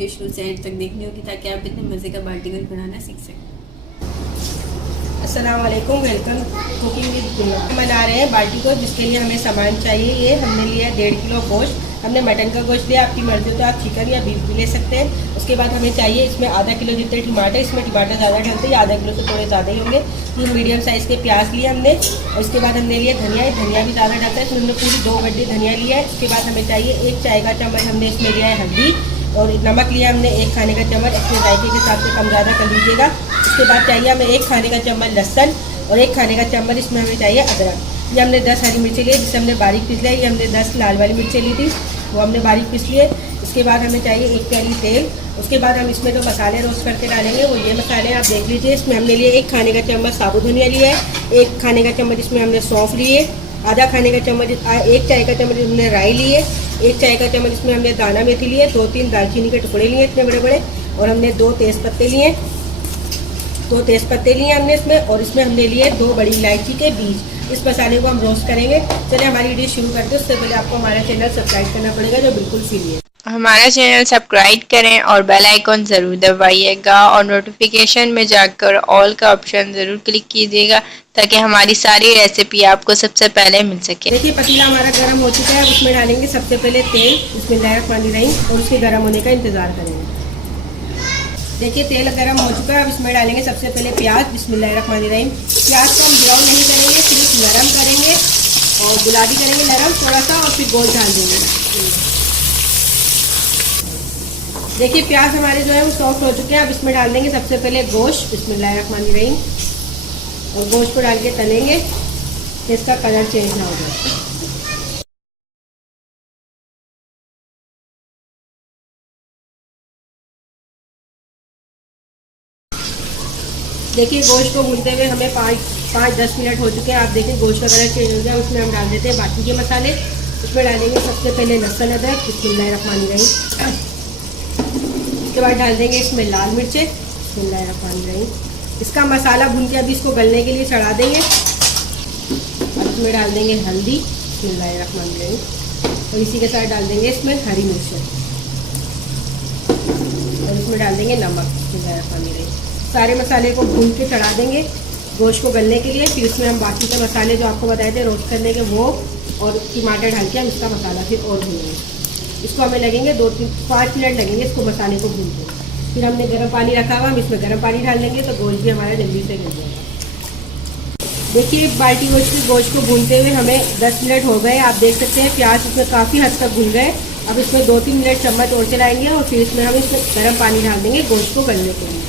Video शुरू से and तक देखनी होगी ताकि आप इतने मज़े का बाटी गोश्त बनाना सीख सकें। अस्सलाम वालेकुम, वेलकम कुकिंग विद गुल। बना रहे हैं बाटी गोश्त, जिसके लिए हमें सामान चाहिए। ये हमने लिया 1.5 किलो गोश्त। हमने मटन का गोश्त लिया, आपकी मर्जी हो तो आप चिकन या बीफ भी ले सकते हैं। उसके बाद हमें चाहिए इसमें आधा किलो जितने टमाटर, इसमें टमाटर ज़्यादा डलते हैं, आधा किलो से थोड़े ज़्यादा ही होंगे। 3 मीडियम साइज़ के प्याज लिए हमने, और उसके बाद हमने लिया धनिया भी ज़्यादा डलता है, इसमें हमने पूरी 2 गड्ढे धनिया लिया है। उसके बाद हमें चाहिए 1 चाय का चम्मच हमने इसमें लिया है हल्दी, और नमक लिया हमने 1 खाने का चम्मच, इसमें जायके के हिसाब से कम ज़्यादा कर लीजिएगा। उसके बाद चाहिए हमें 1 खाने का चम्मच लहसुन, और 1 खाने का चम्मच इसमें हमें चाहिए अदरक। ये हमने 10 हरी मिर्ची ली, जिसे हमने बारीक पीस लिया। ये हमने 10 लाल वाली मिर्चें ली थी, वो हमने बारीक पीस लिए। इसके बाद हमें चाहिए 1 प्याली तेल। उसके बाद हम इसमें जो मसाले रोस्ट करके डालेंगे वो ये मसाले आप देख लीजिए। इसमें हमने लिए 1 खाने का चम्मच साबुत धनिया लिया है, 1 खाने का चम्मच इसमें हमने सौंफ लिए, आधा खाने का चम्मच 1 चाय का चम्मच हमने राई लिए, 1 चाय का चम्मच इसमें हमने दाना मेथी लिए, 2-3 दालचीनी के टुकड़े लिए इतने बड़े बड़े, और हमने 2 तेज़पत्ते लिए, 2 तेज़पत्ते लिए हमने इसमें, और इसमें हमने लिए 2 बड़ी इलायची के बीज। इस मसाले को हम रोस्ट करेंगे। चलिए हमारी वीडियो शुरू करते हैं। उससे पहले आपको हमारा चैनल सब्सक्राइब करना पड़ेगा, जो बिल्कुल फ्री है। हमारा चैनल सब्सक्राइब करें और बेल आइकॉन ज़रूर दबाइएगा, और नोटिफिकेशन में जाकर ऑल का ऑप्शन ज़रूर क्लिक कीजिएगा ताकि हमारी सारी रेसिपी आपको सबसे पहले मिल सके। देखिए पतीला हमारा गर्म हो चुका है। अब उसमें डालेंगे सबसे पहले तेल, बिस्मिल्लाहिर्रहमानिर्रहीम, और उसके गर्म होने का इंतज़ार करेंगे। देखिए तेल गर्म हो चुका है। अब इसमें डालेंगे सबसे पहले प्याज, बिस्मिल्लाहिर्रहमानिर्रहीम। प्याज को हम ब्राउन नहीं करेंगे, सिर्फ नरम करेंगे और गुलाबी करेंगे नरम थोड़ा सा, और फिर गोश्त डाल देंगे। देखिए प्याज हमारे जो है वो सॉफ्ट हो चुके हैं। अब इसमें डाल देंगे सबसे पहले गोश्त, बिस्मिल्लाहिर्रहमानिर्रहीम, और गोश्त को डाल के तलेंगे तो इसका कलर चेंज ना हो जाए। देखिए गोश्त को भूनते हुए हमें 5-10 मिनट हो चुके हैं। आप देखिए गोश्त का कलर चेंज हो गया। उसमें हम डाल देते हैं बाकी के मसाले। उसमें डालेंगे सबसे पहले लहसुन अदरक, बिस्मिल्लाहिर्रहमानिर्रहीम। उसके बाद डाल देंगे इसमें लाल मिर्चें, बिस्मिल्लाहिर्रहमानिर्रहीम। इसका मसाला भून के अभी इसको गलने के लिए चढ़ा देंगे। और इसमें डाल देंगे हल्दी, बिस्मिल्लाहिर्रहमानिर्रहीम, और इसी के साथ डाल देंगे इसमें हरी मिर्चें, और इसमें डाल देंगे नमक, बिस्मिल्लाहिर्रहमानिर्रहीम। सारे मसाले को भून के चढ़ा देंगे गोश्त को गलने के लिए। फिर इसमें हम बाकी के मसाले जो आपको बताए थे रोस्ट करने के, वो और टमाटर डाल के हम इसका मसाला फिर और भूनेंगे। इसको हमें लगेंगे 2-5 मिनट लगेंगे इसको मसाले को भूनते। फिर हमने गर्म पानी रखा हुआ, हम इसमें गर्म पानी डाल देंगे तो गोश्त भी हमारा जल्दी से गल जाएगा। देखिए बाटी गोश्त को भूनते हुए हमें 10 मिनट हो गए। आप देख सकते हैं प्याज इसमें काफ़ी हद तक भून गए। अब इसमें 2-3 मिनट चम्मच और चलाएंगे, और फिर इसमें हम इसमें गर्म पानी डाल देंगे गोश्त को गलने के लिए।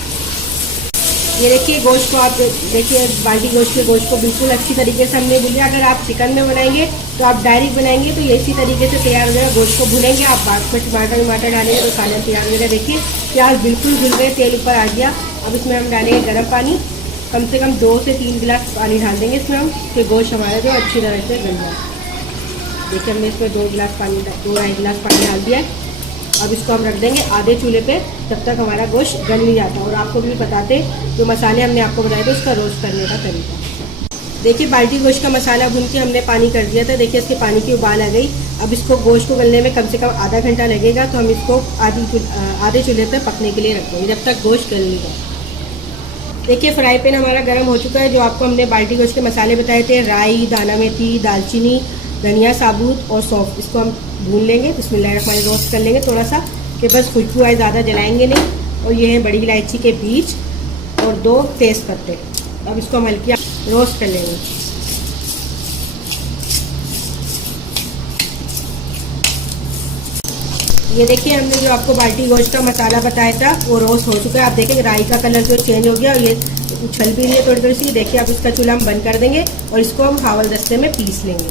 ये देखिए गोश्त को आप देखिए बाटी गोश्त को बिल्कुल अच्छी तरीके से हमने भून लिया। अगर आप चिकन में बनाएंगे तो आप डायरेक्ट बनाएंगे तो ये इसी तरीके से तैयार हो जाएगा। गोश्त को भूनेंगे, आप बाद में टमाटर डालेंगे तो खाना तैयार हो जाएगा। देखिए प्याज बिल्कुल भून गए, तेल ऊपर आ गया। अब इसमें हम डालेंगे गर्म पानी, कम से कम 2 से 3 गिलास पानी डाल देंगे इसमें हम, फिर गोश्त हमारा जो अच्छी तरह से गल जाए। देखिए हमने इसमें 2 2.5 गिलास पानी डाल दिया है। अब इसको हम रख देंगे आधे चूल्हे पे, जब तक हमारा गोश्त गल नहीं जाता। और आपको भी बताते जो मसाले हमने आपको बताए थे उसका रोस्ट करने का तरीका। देखिए बाटी गोश्त का मसाला भून के हमने पानी कर दिया था। देखिए इसके पानी की उबाल आ गई। अब इसको गोश्त को गलने में कम से कम आधा घंटा लगेगा, तो हम इसको आधे चूल्हे पे पकने के लिए रख देंगे जब तक गोश्त गल नहीं जाए। देखिए फ्राई पैन हमारा गर्म हो चुका है। जो आपको हमने बाटी गोश्त के मसाले बताए थे, राई, दाना मेथी, दालचीनी, धनिया साबुत और सौंफ, इसको हम भून लेंगे, बिस्मिल्लाहिर्रहमानिर्रहीम, रोस्ट कर लेंगे थोड़ा सा कि बस खुशबू आए, ज़्यादा जलाएंगे नहीं। और ये हैं बड़ी इलायची के बीज और 2 तेज़पत्ते। अब इसको हम हल्की रोस्ट कर लेंगे। ये देखिए हमने जो आपको बाटी गोश्त का मसाला बताया था वो रोस्ट हो चुका है। आप देखिए राई का कलर जो चेंज हो गया, और ये उछल भी रही है थोड़ी थोड़ी सी। देखिए अब इसका चूल्हा हम बंद कर देंगे और इसको हम हावल दस्ते में पीस लेंगे।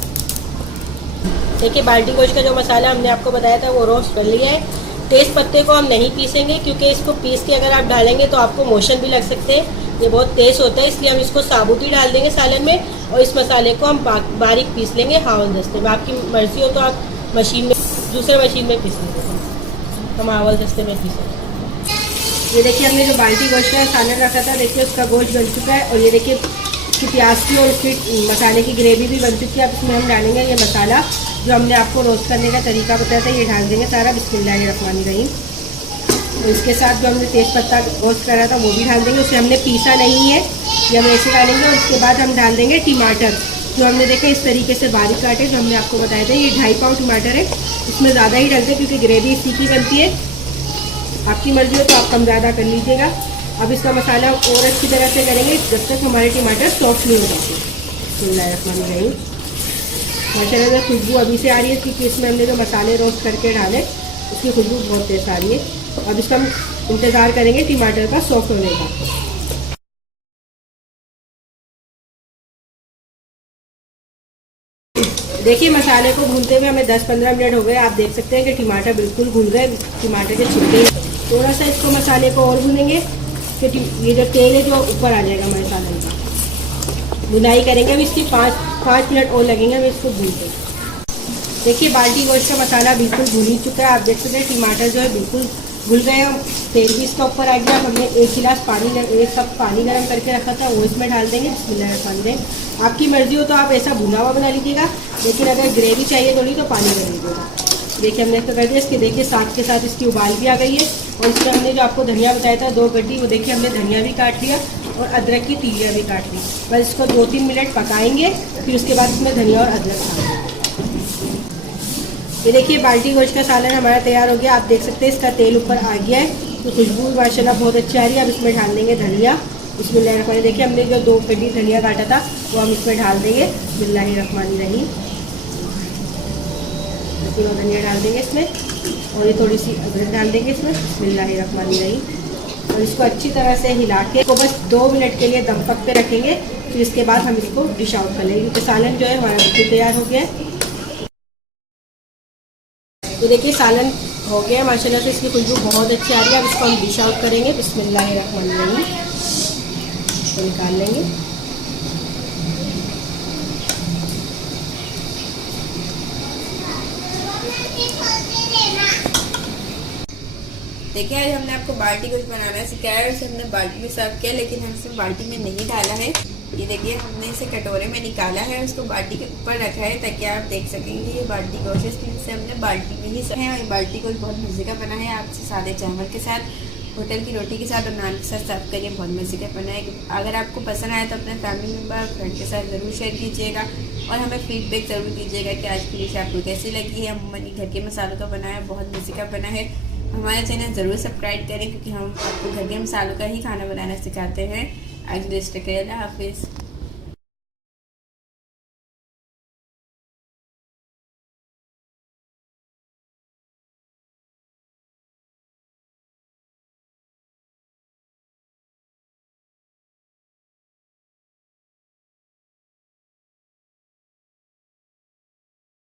देखिए बाटी गोश्त का जो मसाला हमने आपको बताया था वो रोस्ट कर लिया है। तेज़ पत्ते को हम नहीं पीसेंगे, क्योंकि इसको पीस के अगर आप डालेंगे तो आपको मोशन भी लग सकते हैं। ये बहुत तेज़ होता है, इसलिए हम इसको साबुत ही डाल देंगे सालन में, और इस मसाले को हम बारीक पीस लेंगे हावल दस्ते में। आपकी मर्ज़ी हो तो आप मशीन में, दूसरे मशीन में पीस लेंगे, हम हावल दस्ते में पीसेंगे। ये देखिए हमने जो बाटी गोश्त का सालन रखा था, देखिए उसका गोश्त बन चुका है। और ये देखिए इसकी प्याज की और इसकी मसाले की ग्रेवी भी बन चुकी है। अब इसमें हम डालेंगे ये मसाला जो हमने आपको रोस्ट करने का तरीका बताया था, ये डाल देंगे सारा, बिस्मिल्लाहिर्रहमानिर्रहीम। तो इसके साथ जो हमने तेज पत्ता रोस्ट करा था वो भी डाल देंगे। उसे हमने पीसा नहीं है, ये हम ऐसे डालेंगे। और इसके बाद हम डाल देंगे टमाटर, जो हमने देखा इस तरीके से बारीक काटे, जो हमने आपको बताए थे। ये 2.5 पाव टमाटर है, इसमें ज़्यादा ही डालते हैं क्योंकि ग्रेवी इसी की बनती है। आपकी मर्जी हो तो आप कम ज़्यादा कर लीजिएगा। अब इसका मसाला और अच्छी तरह से करेंगे जब तक हमारे टमाटर सॉफ्ट नहीं हो जाते। बिस्मिल्लाहिर्रहमानिर्रहीम। माशाल्लाह से खुशबू अभी से आ रही है क्योंकि इसमें हमने जो मसाले रोस्ट करके डाले उसकी खुशबू बहुत तेज आ रही है। अब इसका हम इंतज़ार करेंगे टमाटर का सॉफ्ट होने का। देखिए मसाले को भूनते हुए हमें 10-15 मिनट हो गए। आप देख सकते हैं कि टमाटर बिल्कुल भून गए, टमाटर के छिलके। थोड़ा सा इसको मसाले को और भूनेंगे कि ये जो तेल है जो ऊपर आ जाएगा मसाले का। भुनाई करेंगे, अब इसकी 5 मिनट और लगेंगे हमें इसको भूनते। देखिए बाल्टी गोश्त का मसाला बिल्कुल भून ही चुका है। आप देख सकते हैं टमाटर जो है बिल्कुल घुल गए, तेल भी इसका ऊपर आ गया। हमने 1 गिलास पानी, 1 कप पानी गर्म करके रखा था वो इसमें डाल देंगे। बिस्मिल्लाहिर्रहमानिर्रहीम। आपकी मर्जी हो तो आप ऐसा भुना हुआ बना लीजिएगा, लेकिन अगर ग्रेवी चाहिए थोड़ी तो पानी कर लीजिएगा। देखिए हमने इसको कर दिया। इसके देखिए साथ के साथ इसकी उबाल भी आ गई है। और इसमें हमने जो आपको धनिया बताया था 2 गड्डी, वो देखिए हमने धनिया भी काट लिया और अदरक की तीलियाँ भी काट ली। बस इसको 2-3 मिनट पकाएंगे, फिर उसके बाद इसमें धनिया और अदरक डालेंगे। ये देखिए बाल्टी गोश्त का सालन हमारा तैयार हो गया। आप देख सकते हैं इसका तेल ऊपर आ गया है, तो खुशबू माशाल्लाह बहुत अच्छी आ रही है। अब इसमें डाल देंगे धनिया। बिस्मिल्लाहिर्रहमानिर्रहीम। देखिए हमने जो 2 गड्डी धनिया काटा था वो हम इसमें डाल देंगे। बिस्मिल्लाहिर्रहमानिर्रहीम। तीनों धनिया डाल देंगे इसमें, और ये थोड़ी सी अदरक डाल देंगे इसमें। बिस्मिल्लाहिर्रहमानिर्रहीम। और इसको अच्छी तरह से हिला के इसको बस 2 मिनट के लिए दम पक पे रखेंगे। फिर इसके बाद हम इसको डिश आउट कर लेंगे क्योंकि सालन जो है हमारा बिल्कुल तैयार हो गया है। तो देखिए सालन हो गया माशाल्लाह से, इसकी खुशबू बहुत अच्छी आ रही है। अब इसको हम डिश आउट करेंगे। बिस्मिल्लाहिर्रहमानिर्रहीम। तो निकाल लेंगे। देखिए आज हमने आपको बाल्टी गोश्त बनाना सिखाया है, उसे हमने बाल्टी में सर्व किया, लेकिन हम इसे बाल्टी में नहीं डाला है। ये देखिए हमने इसे कटोरे में निकाला है, उसको बाल्टी के ऊपर रखा है ताकि आप देख सकेंगे ये बाल्टी गोश्त है, इसलिए हमने बाल्टी में ही सर्व है। और बाल्टी गोश्त बहुत मज़े का बना है। आप इसे सादे चावल के साथ, होटल की रोटी के साथ और नान के साथ सर्व करिए, बहुत मज़े का बना है। अगर आपको पसंद आया तो अपने फैमिली मेम्बर, फ्रेंड के साथ ज़रूर शेयर कीजिएगा और हमें फीडबैक ज़रूर दीजिएगा कि आज की डिश आपको कैसी लगी है। अम्मी घर के मसालों का बना है, बहुत मज़े का बना है। हमारा चैनल ज़रूर सब्सक्राइब करें क्योंकि हम आपको घर के मसालों का ही खाना बनाना सिखाते हैं। आज डिश अल्लाह हाफिज़।